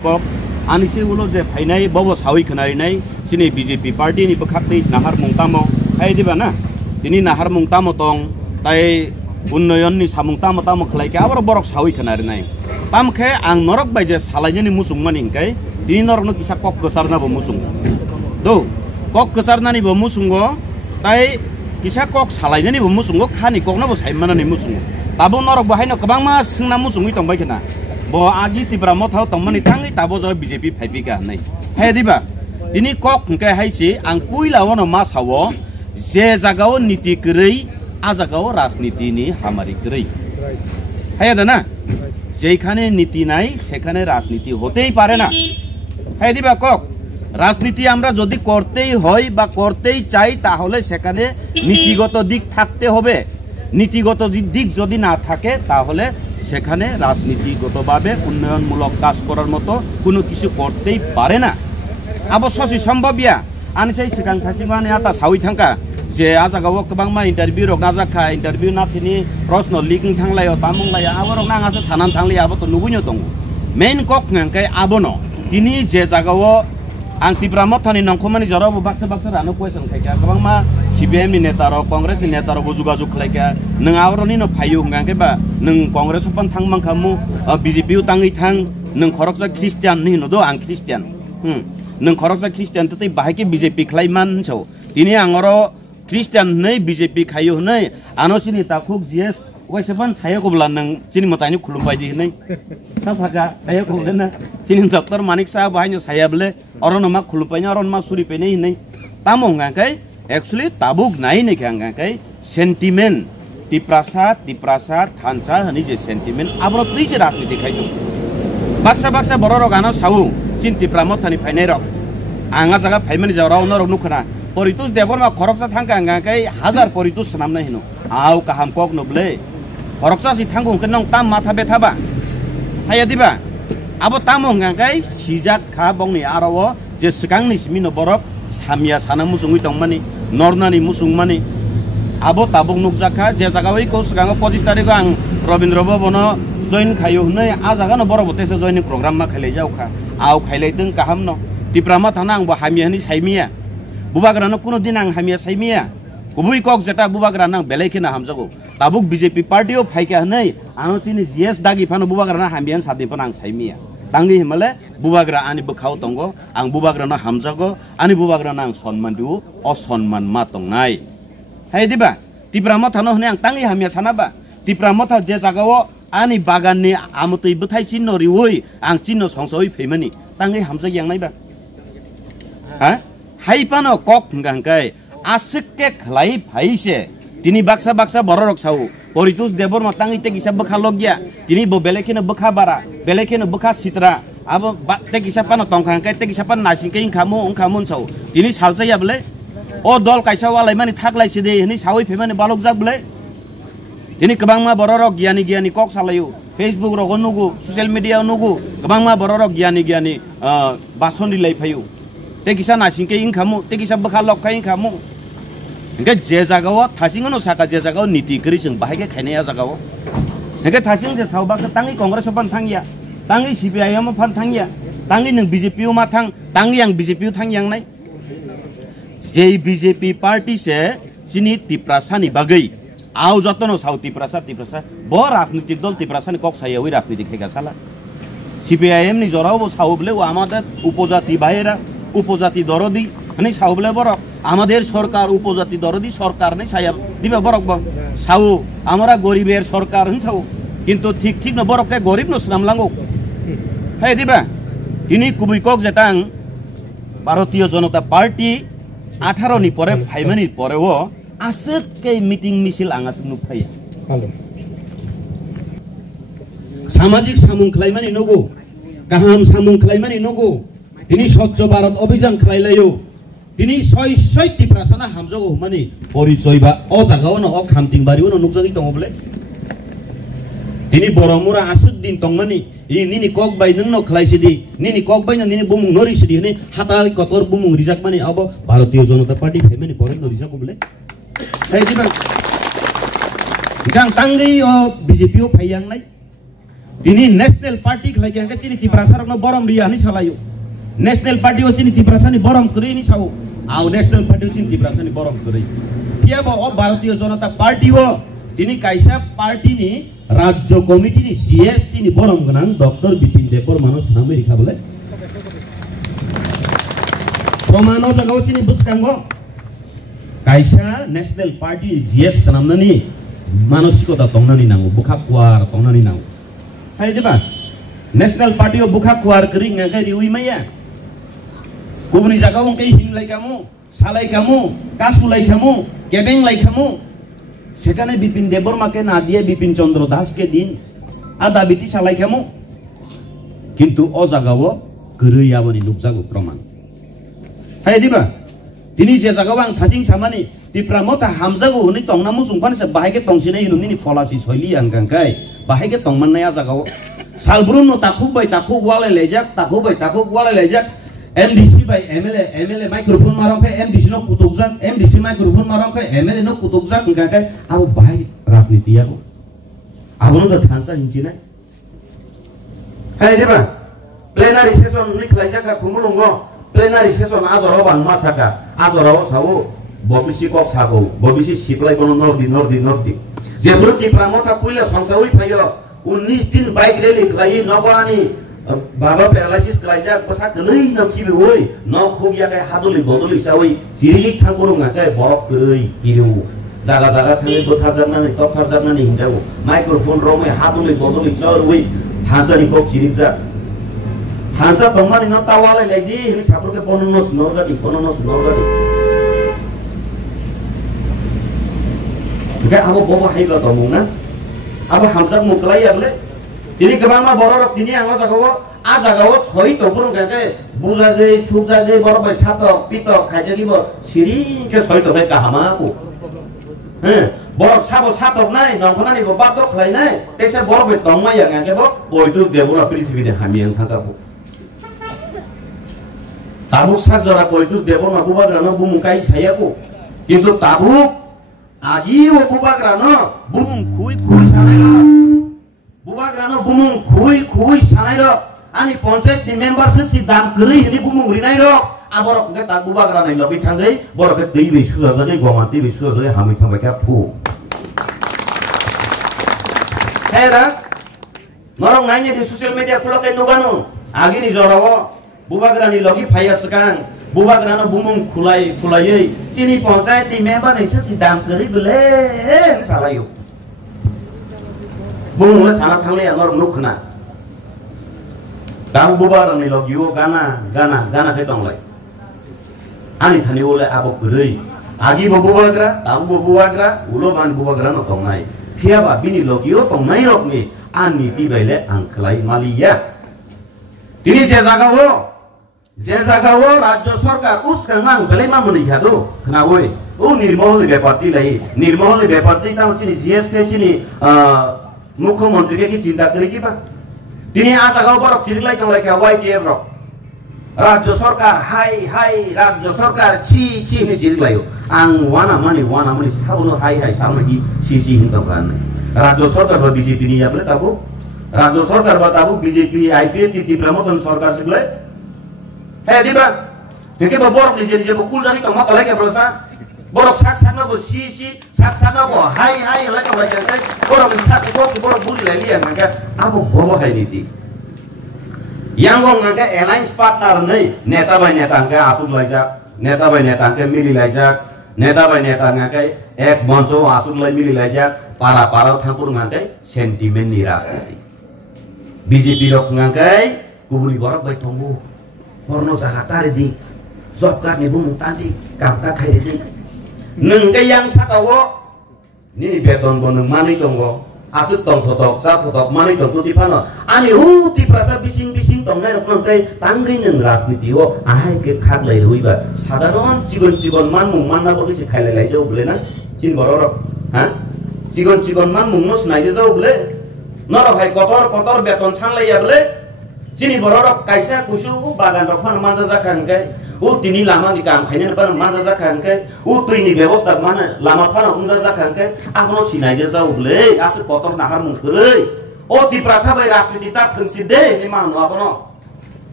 kok anisi ulo je phainai bobo sawi khnari nai sini BJP party ni bakhakti nahar mungtamo hai diba na tini nahar mungtamo tong tai unnoyon ni samungtamo tamo khlai ke abor borok sawi khnari nai tamkhe ang norok bai je salaini ni musung mani kai tini norok no kisa kok gesarna bo musung do kok gesarna ni bo musungo tai kisa kok salaini ni bo musungo khani kok no bo saimana ni musungo tabo norok bahai no kabang ma singna musungui tongbai khena bo agi tibra mothau tongmani tangi tabo jo BJP phaipika nai hai diba tini kok hingke haisi ang puila wono ma sawo je jagao niti krei a jagao rajniti ni hamari krei hai da na যেখানে নীতি নাই সেখানে রাজনীতি হতেই পারে না হ্যাঁ দিবা কক রাজনীতি আমরা যদি করতেই হয় বা করতেই চাই তাহলে সেখানে নীতিগত দিক থাকতে হবে নীতিগত দিক যদি না থাকে তাহলে সেখানে রাজনীতিগতভাবে উন্নয়নমূলক কাজ করার মতো কোনো কিছু করতেই পারে না অবশ্যই সম্ভবইয়া আনি সেই সিগাং থাসিমানে আতা সাউই থাকা যে আজাগাও गोबांमा ইন্টারভিউ রক নাজাখা ইন্টারভিউ নাথিনি প্রশ্ন লিকিং থাংলাयो তামংলাया আবরক নাঙাসে সানান থাংলাया আবো তো নুগুইनो दङ मेन कक नंकाय आबोनो तिनि जे जागाओ आं तिब्रा मथानि नंखमानि जराव बाक्सा बाक्सा रानो क्वेश्चन खायका गोबांमा CPM नि नेता र कांग्रेस नि नेता र जुगाजुग खालायका नों आवरनि न फायु हंगांके बा नों कांग्रेस पन थांमांखामु BJP ताङै थां नों खरकसा ख्रिस्टियान नि नदो आं ख्रिस्टियान नों खरकसा ख्रिस्टियान तै बाहायके BJP खालायमान छौ तिनि आंगरो ख्रिस्टियान नै BJP खायो नै आनोसिनि ताखुक जिएस वैसेबान सायकोब्ला नों चिनि मतानि खुलुमबाय दि नै सासाका सायकोब्लेना चिनि डॉक्टर मानिक साहब बाहायनो सायाब्ले अरन मा खुलुमबायना अरन मा सुरिपेनै नै तामंगाकै एक्चुअली ताबुक नाय नै खांगाकै सेंटिमेंट तिप्रासा थानसा हनि जे सेंटिमेंट आब्रो दैसे राजनीति खायदो बाक्सा बररो गानो साउ चिन तिप्रा मथानि फायनाय रक आंगा जागा फायमानि जराव नरक नुखना परितुस देबरमा खरकसा थांगांगाकै हजार परितुस नामना हिनो आउ काहाम कक नबले खरकसा सि थांगु के नं ताम माथा बेथाबा हाया दिबा आबो तामंगाकै सिजात खा बंनि आरावो जे सिगांनि सिमिनो बरक सामिया साना मुसुङै दंमानि नरनानि मुसुङमानि आबो ताबुक नुकजाखा जे जागावै को सिगाङो 25 तारिखो आं रविन्द्र भवनो जइन खायो नै आ जागानो बरबतेसे जइनिं प्रोग्राम मा खाइले जाउखा आउ खाइलेदों काहाम न तिप्रामा थाना आंबो हामियानि साइमिया बुबाग्रानो कुनो दिन आं हामिया साइमिया गुबै कक जेटा बुबाग्रानो आं बेलायखेना हामजागौ ताबुक BJP पार्टीओ फाइका नै आनो चिनि जिएस दागि फानो बुबाग्रानो हामियान सादिफान आं साइमिया तांनि हिमाले बुबाग्रा आनि बखाव तंगो आं बुबाग्रानो हामजागौ आनि बुबाग्रानो आं सन्मान दिउ असन्मान मा तंनाय हाय दिबा तिप्रामा थानो हने आं तांनि हामिया सानाबा तिप्रामा था जे जागाओ आनि बागाननि आमतै बथाय चिन्ह रिवै आं चिन्ह संसoi फैमानि तांनि हामजा यांनायबा हा हाइपानो कक हंगांकै आसके खलाई फाइसे तिनी बाक्सा बररक साउ परितुस देबर मतांगै ते किसा बखा लगिया तिनी बो बेलेखेनो बखा बारा बेलेखेनो बखा सित्रा अब ते किसा पानो तंखांकै ते किसा पान नासिंकै ओंखामु साउ तिनी सालसैया बले ओ दल काइसा वालाय मानि थागलायसे दे हनि सावै फेमानि बालक जाक बले तिनी गोबांमा बररक गियानि कक सालायो फेसबुक रग नुगु ससियेल मीडिया नुगु गोबांमा बररक गियानि बासननि लायफायो ते किसा नासिंकै इंखामु ते किसा बखा लखा इंखामु इंगे जे जागाव थासिंगनो साका जे जागाव नीति करि जों बाहायके खायनाया जागाव इंगे थासिं जे सावबाखो तांगै कांग्रेस पान थांगिया तांगै CPIM पान थांगिया तांगै नों BJP मा थां तांगै आं BJP थांगियांनाय जे BJP पार्टी से चिनि तिप्रासानि बागै आउ जतनो साउ तिप्रासा ब राजनीतिक दल तिप्रासानि कक सायावै राजनीति खायगा साला CPIM नि जराव सावबले আমাদের উপজাতি ভাইরা উপজাতি দরদি মানে সাউবলে বড় আমাদের সরকার উপজাতি দরদি সরকার নাই সায়াব দিবা বরক সাউ আমরা গরিবের সরকার হনছাউ কিন্তু ঠিক ন বরককে গরিব ন সামলাঙ্গো হে দিবা তিনি কুবুইকক যেটাং ভারতীয় জনতা পার্টি 18 नि পরে ফাইমানি পরেও আজকে মিটিং মিছিল আঙাস নুফাইয়া হ্যালো সামাজিক সামুং খাইমানি নগো গাহাম সামুং খাইমানি নগো তিনি স্বচ্ছ ভারত অভিযান খাইলাयो তিনি সয় तिप्रासाना हामजागौ माने परिचय बा अ जागावनो अ खामथिं बारिवनो नुकजागै दङबले তিনি বরমুরা আসুদ দিন তংমানি নিনি কক বাই নংनो खलायसिदि निनि কক बायनो निनि बुमुं नरिसिदि हने हाता कतर बुमुं रिजाक माने अब भारतीय जनता पार्टी फेमानि बरे नरिजागौ बले साइदिबा गां तांगै BJP फायांनाय tini national party khlai kya chini tiprasar no borom ria ni salayo national party o chini tiprasar ni borom kri ni sau au national party o chini tiprasar ni borom kri pia bo o bharatiya janata party o tini kaisa party ni rajya committee ni GSC ni borom ganang Dr. Bipin Debor manus sampai dikabule promano jagao chini buskango kaisa national party GS sanamnani manusikota tongnani nangu bukha kuar tongnani nangu hai diba national party o bukha kuar kering ngakai riui maya kubuni jagao ngkai hinglai kamu salai kamu kasulai kamu kebeng lai kamu সেখানে বিপিন দেববর্মাকে না দিয়ে বিপিন চন্দ্র দাসকে দিন আদা বিটি চালাই খামু কিন্তু ও জায়গাও গরৈয়াবনি নুকজাগো প্রমাণ হাই দিবা তিনি যে জায়গাও আং থাজিং সামানি তিপ্রা মতা হামজাগো হনি তংনামু সুংখানসে বাহাইকে তংসিনাই নুনি ফলাসি শৈলি আংকাংকাই বাহাইকে তংমাননায়া জায়গাও সালব্রুনো তাকুবাই তাকুক ওয়ালাই লেজাক তাকুবাই তাকুক ওয়ালাই লেজাক MDC by MLA microphone marang kai MDC no kutukjak MDC microphone marang kai MLA no kutukjak engka kai au bai rajniti aku abono da thansa hinchina hai deba plenary session ni khlaijak ka khumulungo plenary session azoro bang masaka azoro sawo bobisi kok sago bobisi siplai kono nordi jebro ti pramota puila sangsawai phayo 19 din bike rally khlai nogani Baba paralysis kelajar pesak kelai nam kibi woi no khugya kai haduli boduli sawai sirik thangkuru ngakai borok kelai kiru jaga thangi bothajarnani tophajarnani hinjau microphone rome haduli boduli chor woi thanjani kok sirik ja thanja tongmani no tawale laidi hini saproke pononos norgadi ga abo bobo haiba tomuna abo hamzak muklai arle তিনি গবামা বড়রক তিনি আঙ্গ জাগাও আ জাগাও সই তপুরুং কাকে বুজাগে সুজাগে বড়বাই সাতক পিতক খাইছে দিব সিরিকে সই তবে কাহামাকু হ্যাঁ বড় সাবো সাতক নাই নখনানি বাতক খাই নাই তেসে বড়বাই তংমাই আঙ্গে ব বইতু দেবরা পৃথিবীতে হামিয়াং থাকাবো তাবুক সাজরা বইতু দেবরা বুবাগ্রানো বুমুকাই ছায়াকু কিন্তু তাবুক আজি ও বুবাগ্রানো বুমুং খুই সানাইলো bubagrano bumung khui sanai ro ani panchayat ni membership si dam kri ni bumung rinai ro aborok ke ta bubagrano lobi thangai borok ke dei bi suja jai gomati bi suja jai hami thang ka phu hera norong nai ni di social media kulo kai nuganu agi ni jorao bubagrani logi phaya sekarang bubagrano bumung khulai chini panchayat ni membership si dam kri bele salayo bung sana thangle anor nukhna dang bubar ni logio gana ke tonglai ani thani ole abok rei agi bubagra tang bubagra ulo ban bubagra no tongnai phiaba bini logio tongnai rokni ani ti baile angklai maliya tini je jagao rajya sarkar uskangang belema muni khadu khnawoi o nirmol beparti tam chini GSK chini মুখ্যমন্ত্রীকে কি চিন্তা করে কি বা তিনি আ জায়গাও বড় চিরিলাই কামলাই কা YTF র রাজ্য সরকার হাই রাজ্য সরকার ছি নি চিরিলাইও আং ওয়ানা মানি সাবুনো হাই সামহি ছি হিন্দা গান রাজ্য সরকার বা বিজেপি নি যাবলে তাবো রাজ্য সরকার বা তাবো বিজেপি আইপিএ তি প্রমোশন সরকার সিগলে হে দিবা দেখে বা বড় নিজে কুল জানি তো মাতালাই কে বলসা borok saksana bo si saksana bo hai la ka baca kai borok sakti borok buli lai lian maka abo bobo hai niti yang gong ngaka alliance partner nei neta bai neta angka asuk laijak neta bai neta angka mili laijak neta bai neta ngaka ek moncho asuk lai mili laijak para thangpur ngaka sentiment ni rajniti BJP rok ngaka kubuli borok bai thongbu porno jakarta di job card ni bumung tandi kamta khai di nengke yang sakawo ni beton boneng mani tonggo asut tong thotok mani tong tuti pano ani ti prasa bising tong nai rok kai tangai neng rajniti o ahai ke khat lai huiba sadaron jigon manmung manna boli se khailai lai jau bole na chin borok ha jigon manmung no snai je jau bole noro hai kotor beton chan lai ya bole chini borok kaisa kusu bagan rok phan manja jakhan kai u tini lama ni kam khaine pan manja jakhan kai u tuini ব্যবস্থা মানে lama phan umja jakhan kai akono sinai je jau bole ase kotor nahar mung khurei ও Tripura bai রাজনীতি তা থংসি দে নি মানো আবনো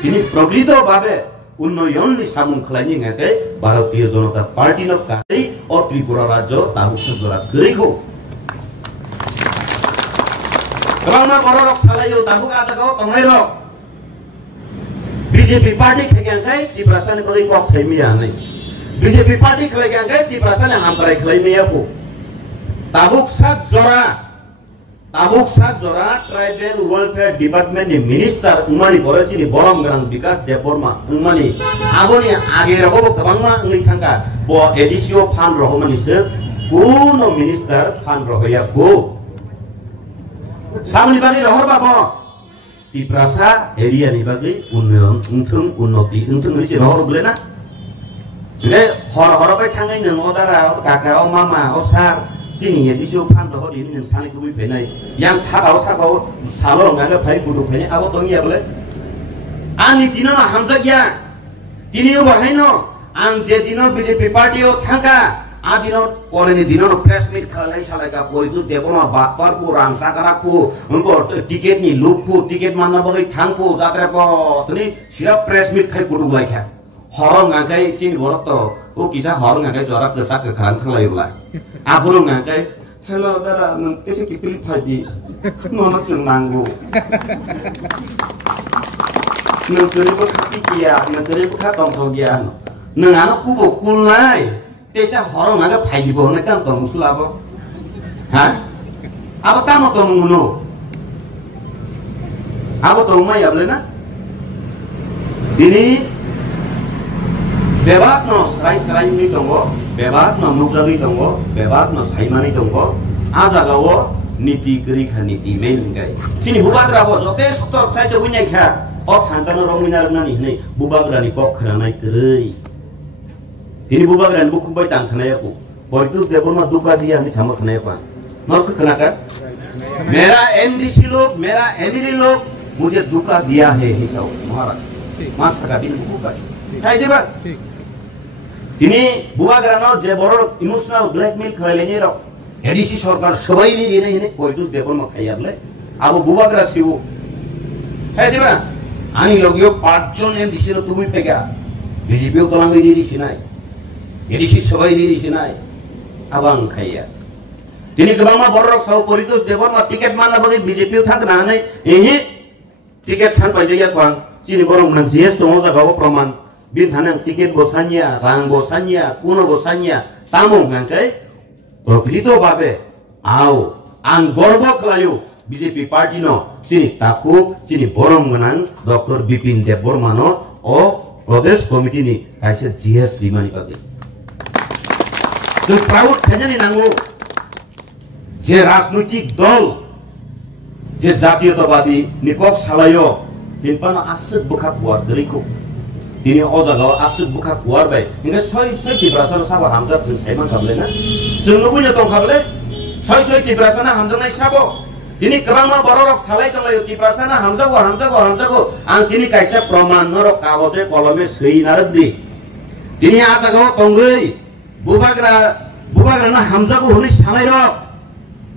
তিনি প্রকৃত ভাবে উন্নয়ননি সামুং খালাইনি ngaite ভারতীয় জনতা পার্টি ন কাই ও ত্রিপুরা রাজ্য তাবুকসু জরা গরিখো Kerana borok salayo tabuk ada kau pengai rok. BJP party kegangkai di perasaan kali kau semia nih. BJP party kegangkai di perasaan yang hampir kelai aku. Tabuk sak zora Tribal Welfare Department ni Minister umani borasi ni boram gerang bikas deporma umani aboni age rago kabangma ngai thangka bo edisio fan rohmani se kuno minister fan rohya ku. Sambil bagi rohor babo di prasa area ni bagi untung unnoti untung ni si rohor boleh na? Jadi hor apa tangai neng odara kakak mama osar sini ya di situ pan rohor ini yang sani tuh benai yang sakau salon nggak ada baik buruk benai apa tuh ya boleh? Ani dino na hamzah ya dino bahaya no ang dino BJP party o thangka adino koloni dino press meet khalai salaika politus debona bakpar pu rangsa karakpu unko tiket ni luppu tiket manna bagai thangpu jatra po tuni sira press meet khai kudu lai kha horong ngakai cing borok to o kisa horong ngakai jora kesak ke khan thanglai ulai apurung ngakai hello dara nang kese kipil phaji nono chung nanggu nang kere ko khati kia nang kere ko kha tong thong kia nang ana kubo kulnai Desa horong naga pagi bohong kan tong sulabo, hah? Apa kamu tong muno? Apa tong mai ya boleh na? Ini bebat no serai ni tonggo, bebat no mukjagi tonggo, bebat no saimani tonggo, aja gawo niti kiri kan niti mail ngai. Sini bubak rabo, jote stop saya tu punya kha, oh thanjana rong minar nani ni bubak rani kok keranai kiri. Ini bubagan buku bayi tang kena aku. Politus deporma duka dia ni sama kena apa? Nak kena kan? Mera MDC लोग, मेरा MLA लोग मुझे दुका दिया है हिसाब महाराज. Mas kagabin buku bayi. Saya jawab. Ini bubagan no jebor emotional blackmail khalai ni rok. EDC सरकार सबाई ni ini politus deporma kaya boleh. Abu bubagan siu. Saya jawab. Ani लोग यो 5 जन MDC लोग तुम्ही pegang. BJP utolang ini di sini. Jadi si sebagai diri sinai, abang kaya. Tini kebama borok sahu politus dewan ma tiket mana bagi BJP uthang kena ini tiket san paja ya kuang. Sini borong menang CS tunggu jaga proman. Bin tanang tiket bosannya, rang bosannya, kuno bosannya, tamu ngangkai. Begitu babe, au, ang gorbo kelayu BJP party no. Sini takuk, sini borong menang Dr. Bipin Debormano, oh Prodes Komite ni kaisa GS 5 ni bagi. So proud khajani nangu je rajnaitik dol je জাতীয়তাবাদী নিকক সালাyo hinpana asuk buka buat diriku dini ojaga asuk buka buat bai inge soi tibrasana sabo hamza pun saiman kable na jengno punya tong kable soi tibrasana hamza nai sabo dini kebangma borok salai tonglayo tibrasana hamza go ang dini kaisa proman norok kagoje kolome sei narabdi dini ajaga tongai bubagra na hamza ko honi sanai rok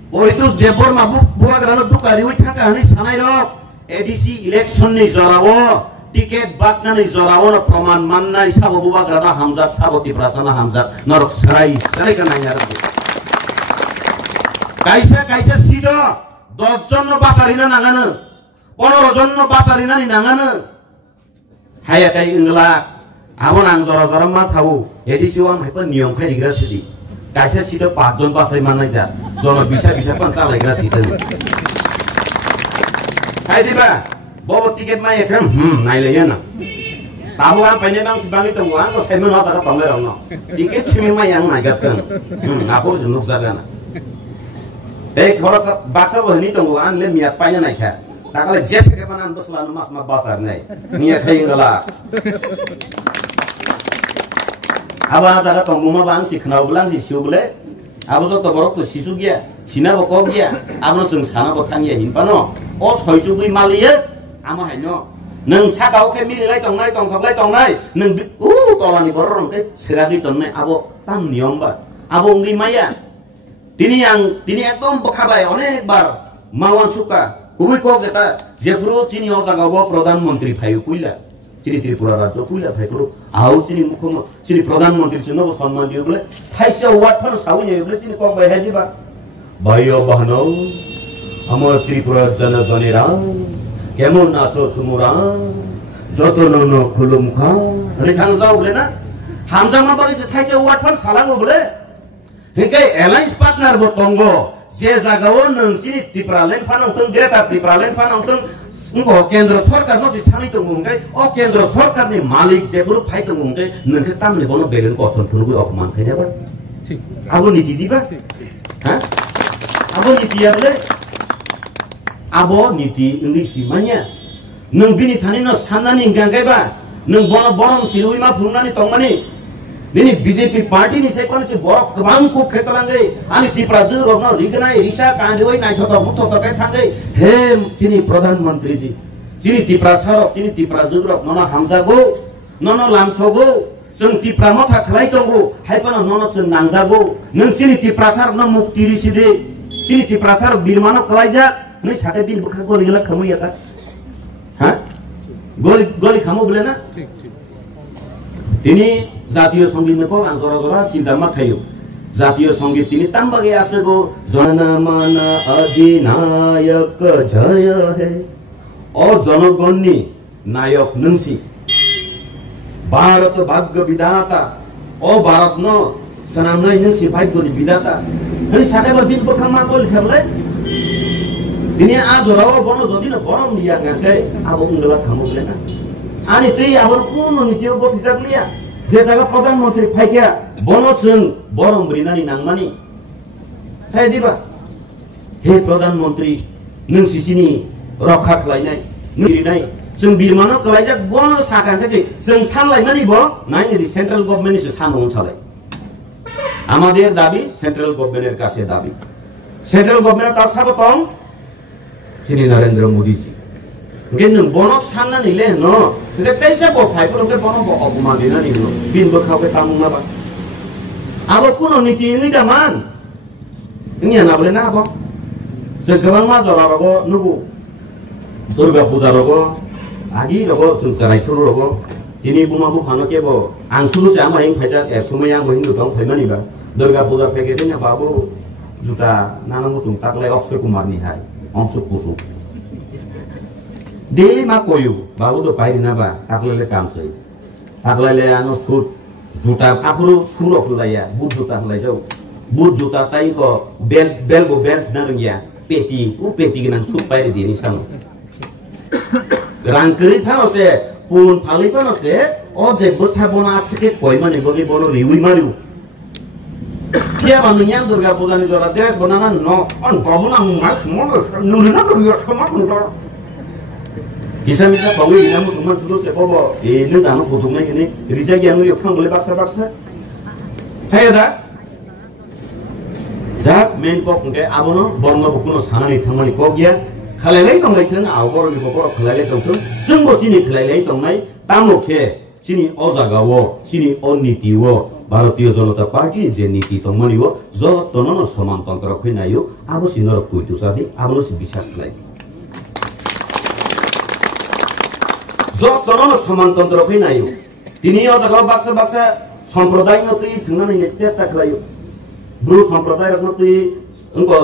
politus debor ma bubagra na dukari oi thaka honi sanai rok ADC election ni jorawo tiket bakna ni jorawo na proman mannai sabo bubagra na hamza sabo tibrasana hamza norok sarai kana yar kaisa sido 10 John batarina nangana 15 John batarina ni nangana haya kai ingla abon ang jora ma sabu ADC wan hai pan niyom khai digra sidi kaisa sido 5 John basai manai ja jono bisa pan chalai gra sidi hai diba bobo tiket mai ekam nai le yana tahu ang paine bang sibang itu ang ko sai mun asa ka pamle rong no tiket chimi mai yang nai gat kan ngapur junuk jaga na kalau bahasa bahini tunggu an le miat payah naik ya. Tak kalau jes ke mana berselalu mas bahasa naik. Miat kayak enggak. Abang ada tunggu mah bang si kenal belang si siu bule. Abang so tabarok tu sisu dia, sina bokok dia. Abang seng sana botan dia himpano. Os hoisu bui malia, ama hanya. Neng sakau ke mili lagi tong nai. Neng tolani borong ke seragi tong nai. Abo tang niomba. Abo ngi maya. Tini ekdom bekabai onekbar mawan suka কুবুই কক যেটা যেপুরো চিনি ও জাগাবো প্রধানমন্ত্রী ফাইও কইলা চিনি ত্রিপুরা রাজ্য কইলা ফাইপুরো আও চিনি মুখ্যমন্ত্রী চিনি প্রধানমন্ত্রী চিনি সম্মান দিও বলে থাইসা ওয়াট ফানো সাউই যাই বলে চিনি কক বাই হাই দিবা ভাইও বাহনো আমার ত্রিপুরা জনগণেরা কেমন আছো তোমরা যত নন খুলুম খা রে খাংজাও বলে না হামজা মা বাড়ি যে থাইসা ওয়াট ফান সালাঙ্গো বলে হেকে এলাইন্স পার্টনার বো তঙ্গ যে জায়গাও নংसिनि ত্রিপুরালেন ফানাंतों डेटा ত্রিপুরালেন फानांतों उनको केंद्र सरकार नो सानै दङ मुंगै ओ केंद्र सरकारनि मालिक जेबो फाइ दङ मुंगै नोंखे तामनि बनो बेलेन कसन फुनुबो अपमान खायनाबा ठीक आबो नीति दिबा हा आबो नीतियाले आबो नीति इंग्लिश मानिया नों बिनि थानि न साननानि गांगायबा नों बनो बरम सिलुइमा फुंनानि तंमानि Ini BJP party ni saya kan si borok kebang ku ketalangai, ani Tripura Zurok no rigenai risa kanjoi nai thoto mutoto kai thangai, hem sini Pradhan Mantri ji, sini Tripura Sarok, sini Tripura Zurok, nono hamzago, nono lamsogo, seng Tripura motha khlai tongo, hai pano nono seng nangzago, neng sini Tripura Sarok no mukti riside, sini Tripura Sarok birmano kelaija, ni sate bin bukha goli gala kamu ya kan, ha? Goli kamu boleh na? Ini জাতীয় সংগীত को आंजरा जरा चिंता मत थायो জাতীয় संगीत तिनी तांबगे आसेगो जनमन अधिनायक जय हे ओ जनगणनी नायक नंसी भारत भाग्य विधाता ओ भारत न सनामनाय नंसी भाग्यनि विधाता अनि साथैमा बिन बखामा बोल खेबले तिनी आजराव बनो जदि न बरम लिया गाके अब उंगला खामुले ना अनि तै अब कुन नीतियो बथिजाकलिया जे जागा प्रधानमंत्री फाइकिया बनो जों बरम ब्रिनानि नांमानि फाय दिबा हे प्रधानमंत्री नों सिसिनि रक्षा खालायनाय निरिनाय जों बिरमानो कलायजाक बनो साखांखासै जों सानलायनानि ब नाइनि सेंट्रल गभर्नमेंट से सानोन चालाय আমাদের দাবি সেন্ট্রাল গভর্নমেন্টের কাছে দাবি সেন্ট্রাল গভর্নমেন্ট তার সাথে কম শ্রী নরেন্দ্র মোদি জি কিন্তু বনক সান্না নিলে ন 근데 তেইসা বো ফাই পুরোকে বনক অপমান দিনা নিল বিন বখাবে তামুনা বা আবো কোন নীতি নিদামান নিয়া না বলে না আবো যে গোবাং মা জরা রব নুবু দুর্গা পূজা রব আগি রব চুচারাইখুর রব তিনি বুমাবু ফানকে বো আনসুলুসে আমা হিং ফাইজা এসময়া মহিন দং ফাইমানিবা দুর্গা পূজা ফেগে দিনা বাবু জুতা নানামু সুং তাকলাই অক্ষয় কুমার নি হাই অংশ কুসু दे मा कोयु बाबू तो पाइ ना बा ताकले काम सही ताकले आनो सुट जुटा आपुरो सुरो खुलाया बुट जुटा खुलाय जाऊ बुट जुटा ताइ को बेल बो बेल्स ना रंगिया पेटी उ पेटी गनां सुट पाइ दिनि सानो रांकरि फानोसे पुन फालि फानोसे ओ जे बसा बना आसके कोइ माने बगे बनो रिउइ मारिउ किया बानुnya दुर्गा पूजा नि जरा दे बनाना न अन प्रभुना मास मन नुना दुर्गा समा नुटा Bisa bisa bangun di dalam rumah dulu saya bawa ini dalam potongnya ini kerja yang lu yang boleh baksa hai ada jat main kok enggak abono borno bukuno sanani thamani kok ya khalalai dong lai thang awor ni boko khalalai dong tu jengbo sini khalalai dong nai tamokhe sini ojagawo sini onnitiwo Bharatiya Janata Party je niti tongmani wo jo tonono samantantra khoinayo abo sinor kuitu sadi abo si bisas khlai जनो समानतंत्र फैनायो दिनै अजागाव बाक्सा सम्प्रदाय नतै थांनानै चेष्टा खालायो ब्रु सम्प्रदाय नतै उनको